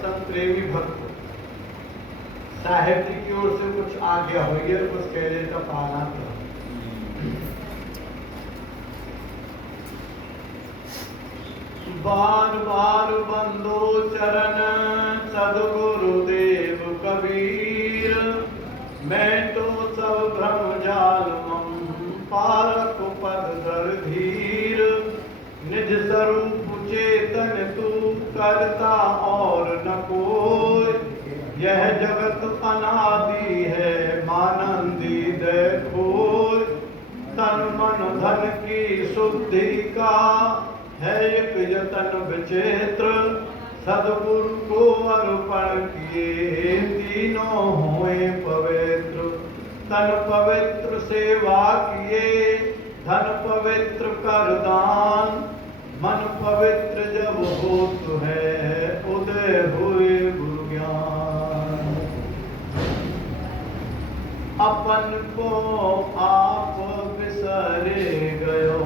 सत्संग प्रेमी भक्त साहित्य की ओर से कुछ आज्ञा हुई है, उस कहने का पालन करो। बार बार बंदो चरण सद्गुरुदेव कबीर, मैं तो सब भ्रम जाल मम पारक पद दर धीर। निज स्वरूप चेतन तू करता और न कोई, यह जगत अनादि है मानंदी देखोय। तन मन धन की शुद्धि का है एक यतन विचित्र, सद्गुरु को अर्पण किए तीनों हुए पवित्र। तन पवित्र सेवा किए धन पवित्र कर दान, मन पवित्र जब होत है उदय हुए गुरु ज्ञान। अपन को आप बिसरे गयो,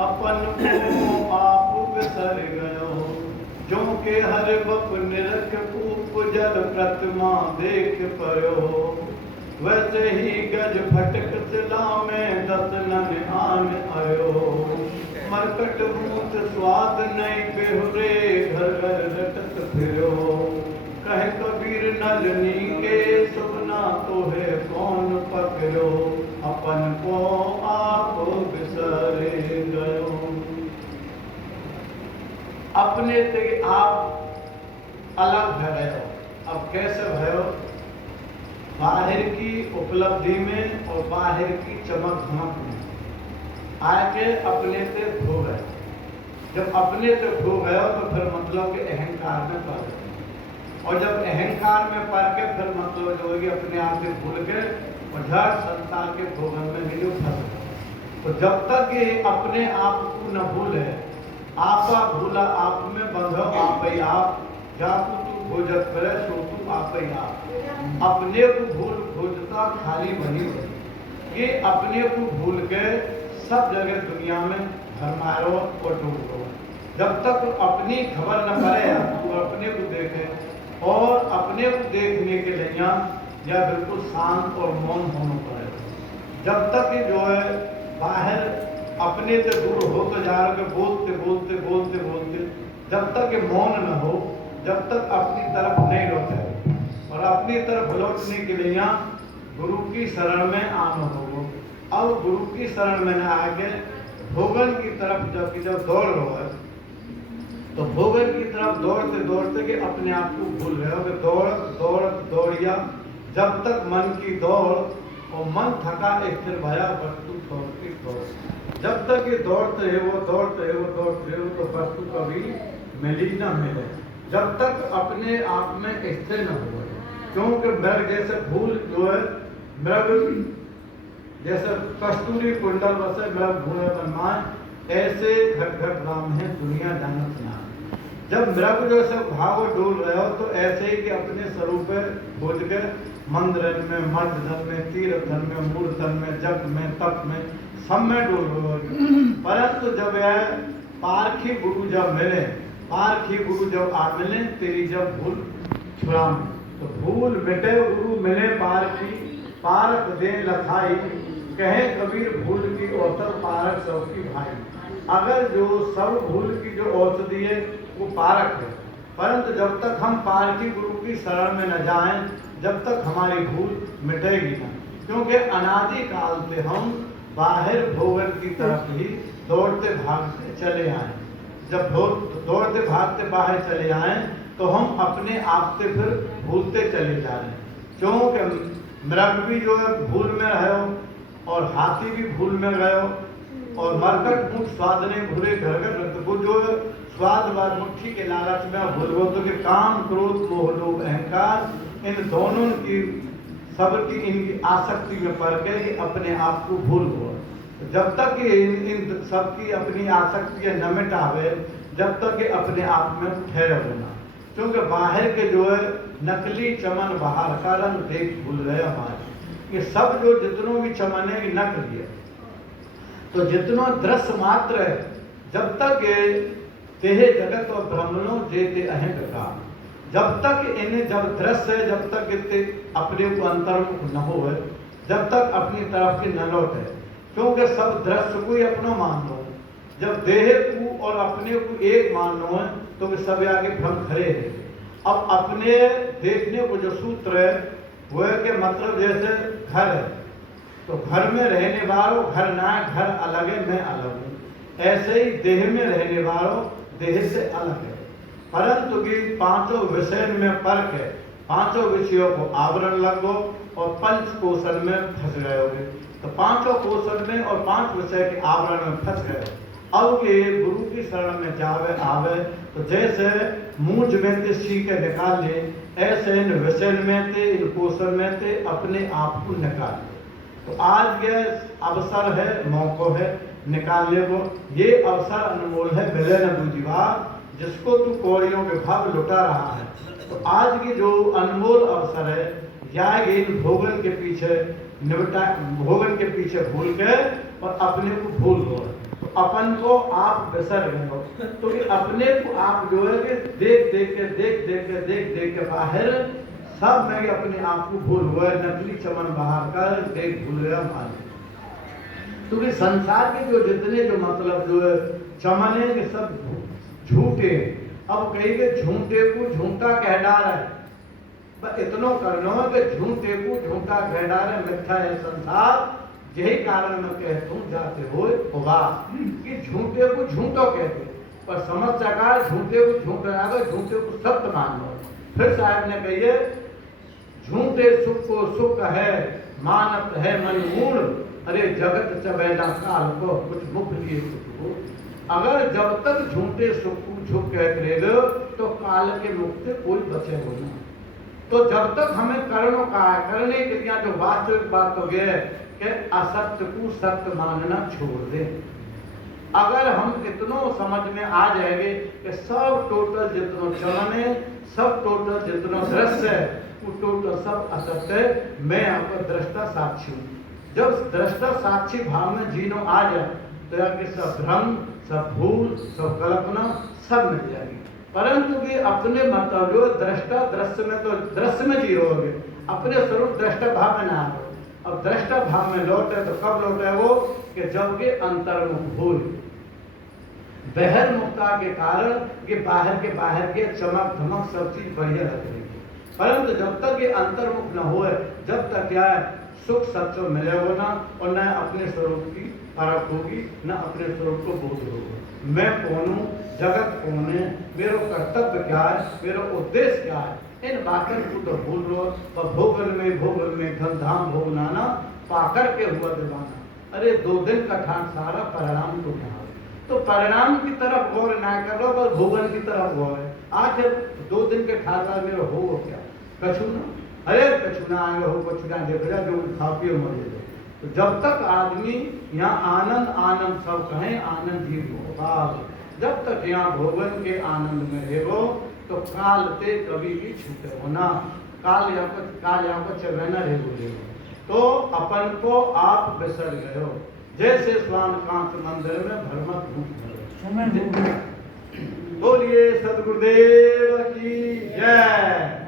अपन को आप बिसर गयो। जो के हर बप निरख उपजल प्रतिमा देख पयो, वैसे ही गज फटक सिला में दसनन आन आयो। मरकट भूत स्वाद नहीं बेहुरे घर घर रटत फिरो, कह कबीर नलनी के सुबना तो है कौन पकड़ो। अपन को आप बिसरे गयो। अपने से आप अलग भयो। अब कैसे भयो? बाहर की उपलब्धि में और बाहर की चमक धमक में आके अपने से खो गए। जब अपने से खो गए तो फिर मतलब कि अहंकार में पड़ गए, और जब अहंकार में पड़ के फिर मतलब जो है अपने आप से भूल के और झट संसार के भोगन में मिलो फंस गए। तो जब तक ये अपने आप को न भूले, आपा भूला आप में बंधो आप ही आप, जाकू तू खोजत करे सो तू आप ही आप। अपने को भूल खोजता खाली बनी बनी। ये अपने को भूल के सब जगह दुनिया में भरमारो और डूबो। जब तक अपनी खबर न करे तो अपने को देखे, और अपने को देखने के लिए या बिल्कुल शांत और मौन होना पड़े। जब तक जो है बाहर अपने से दूर होते जा रहे, बोलते बोलते बोलते बोलते, जब तक मौन न हो, जब तक अपनी तरफ नहीं लौटे। और अपनी तरफ लौटने के लिए गुरु की शरण में आना होगा। अब गुरु की शरण में न आके भोगन की तरफ जब दौड़ रहे है, तो भोगन की तरफ दौड़ते दौड़ते कि अपने आप को भूल रहे हो कि दौड़िया जब तक मन की दौड़ और मन थका स्थिर भया वस्तु छोड़ती दौड़। जब तक ये दौड़ते है वो तो वस्तु कभी मिली न मिले। जब तक अपने आप में स्थिर न हो, क्योंकि मृग जैसे भूल जो है, मृग जैसे कस्तूरी कुंडल वैसे मृग भूले बनमाए, ऐसे घट घट राम है दुनिया जानत ना। जब मृग जो से भागो डोल रहे हो तो ऐसे ही कि अपने स्वरूप खोज के मंदिर में, मर्द धन में, तीर्थ धन में, मूर्त धन में, जप में, तप में, सब में डोल रहे हो। परंतु जब यह पारखी गुरु जब मिले, पारखी गुरु जब आ मिले, तेरी जब भूल छुड़ा तो भूल मिटे गुरु मिले पारखी, पारक दे लखाई। कहे कबीर भूल की औसत पारक सबकी भाई। अगर जो सब भूल की जो औषधि है वो पारक है, परंतु जब तक हम पारखी गुरु की शरण में न जाएं, जब तक हमारी भूल मिटेगी ना। क्योंकि अनादि काल से हम बाहर भोगन की तरफ ही दौड़ते भागते चले आए। जब दौड़ते भागते बाहर चले आए तो हम अपने आप से फिर भूलते चले जा रहे हैं। क्योंकि मृग भी जो है भूल में रहो, और हाथी भी भूल में गयो, और मरकट मुख स्वाद ने भूले घर घर। वो जो स्वाद व मुट्ठी के लालच में भूल गो, तो कि काम क्रोध मोह लोभ अहंकार, इन दोनों की सबकी इनकी आसक्ति में पड़ के अपने आप को भूल गो। जब तक इन सबकी अपनी आसक्ति न मिटावे, जब तक ये अपने आप में ठहरे होना। क्योंकि बाहर के जो है नकली चमन बाहर का रंग देख भूल गए हमारे। ये सब जो जितनों भी चमन है ये नकली है। तो जितना दृश्य मात्र है, जब तक ये तेहे जगत और ब्रह्मणों जेते अहंकार, जब तक इन्हें जब दृश्य जब तक इतने अपने को अंतर्मुख न हो, जब तक अपनी तरफ की न लौटे, क्योंकि सब दृश्य को ही अपना मान लो। जब देह को और अपने को एक मान लो है तो वे सब आगे भ्रम खड़े हैं। अब अपने देखने को जो सूत्र है वो है कि मतलब जैसे घर है तो घर में रहने वालों घर ना है, घर अलग है, मैं अलग हूँ। ऐसे ही देह में रहने वालों देह से अलग है, परंतु कि पांचों विषय में फर्क है। पांचों विषयों को आवरण लगो और पंच कोशल में फंस गए होगे। तो पांचों कोशल में और पांच विषय के आवरण में फंस गए। अब ये गुरु की शरण में जावे आवे तो जैसे मूंज में से सीखे निकाल ले, ऐसे इन विषय में थे, इन कोशल में थे अपने आप को निकाल ले। तो आज ये अवसर है, मौका है निकालने को। ये अवसर अनमोल है, मिले न दूजीवा, जिसको तू कौड़ियों के भाव लुटा रहा है। तो आज की जो अनमोल अवसर है, या इन भोगन के पीछे निपटा, भोगन के पीछे भूल के और अपने को भूल लो। तो अपन को आप बिसर गए हो, तो ये अपने को आप जो है कि देख देख के बाहर सब में अपने आप को भूल हुआ, नकली चमन बाहर कर देख भूल गया मान। तो ये संसार के जो जितने जो मतलब जो है चमन है ये सब झूठे। अब कहीं के झूठे को झूठा कह डाल है, बस इतना करना है कि झूठे को झूठा कह डाल है, मिथ्या है संसार। यही कारण मैं कहता हूँ जाते हो होगा कि झूठे को झूठो कहते, पर समझ सका झूठे को झूठा झूठे को सत्य मान लो। फिर साहब ने कहिए झूठे सुख को सुख है, मानत है मन मूल, अरे जगत चबैना काल को कुछ मुख लिए सुख हो। अगर जब तक झूठे सुख को झुक कहते रहेगा तो काल के मुख से कोई बचे हो ना। तो जब तक हमें कर्णों का करने के लिए जो वास्तविक बात हो गया कि असत्य को सत्य मानना छोड़ दे। अगर हम इतनो समझ में आ जाएंगे कि सब टोटल जितना चलन है, सब टोटल जितना दृश्य है, वो टोटल सब असत्य है, मैं आपका दृष्टा साक्षी हूँ। जब दृष्टा साक्षी भाव में जीनो आ जाए तो यार सब भ्रम, सब भूल, सब कल्पना सब मिट जाएगी। परंतु कि अपने मतलब जो दृष्टा दृश्य में तो दृश्य में जी रहोगे, अपने स्वरूप दृष्टा भाव में ना आ। अब दृष्टा भाव में लौटे तो कब लौटे वो कि जब के अंतर्मुख हो, बहिर्मुखता के कारण कि बाहर के चमक धमक सब चीज बढ़िया लग रही है। परंतु जब तक ये अंतर्मुख न हो, जब तक क्या है सुख सच्चो मिले हो ना, और न अपने स्वरूप की परख होगी, न अपने स्वरूप को बोध होगा। मैं कौन हूँ, जगत कौन है, मेरा कर्तव्य क्या है, मेरा उद्देश्य क्या है, इन बातों को तो भूल लो। भोगल में धन धाम भोगनाना पाकर के हुआ दीवाना। अरे 2 दिन का ठान सारा परिणाम तो क्या, तो परिणाम की तरफ गौर ना करो, बस भोगन की तरफ गौर है। आखिर 2 दिन के ठाका मेरा हो क्या कछु ना, अरे कछु ना आए हो, कछु ना देख रहा जो खा पियो मर जाए। तो जब तक आदमी यहाँ आनंद आनंद सब कहें आनंद ही होगा, जब तक यहाँ भोगन के आनंद में रहेगो तो काल से कभी भी छूटे होना, काल यहाँ पर चलना रहेगो। तो अपन को आप बिसर गए हो, जैसे स्वान कांत मंदिर में भ्रमत धूप। बोलिए सदगुरुदेव की जय।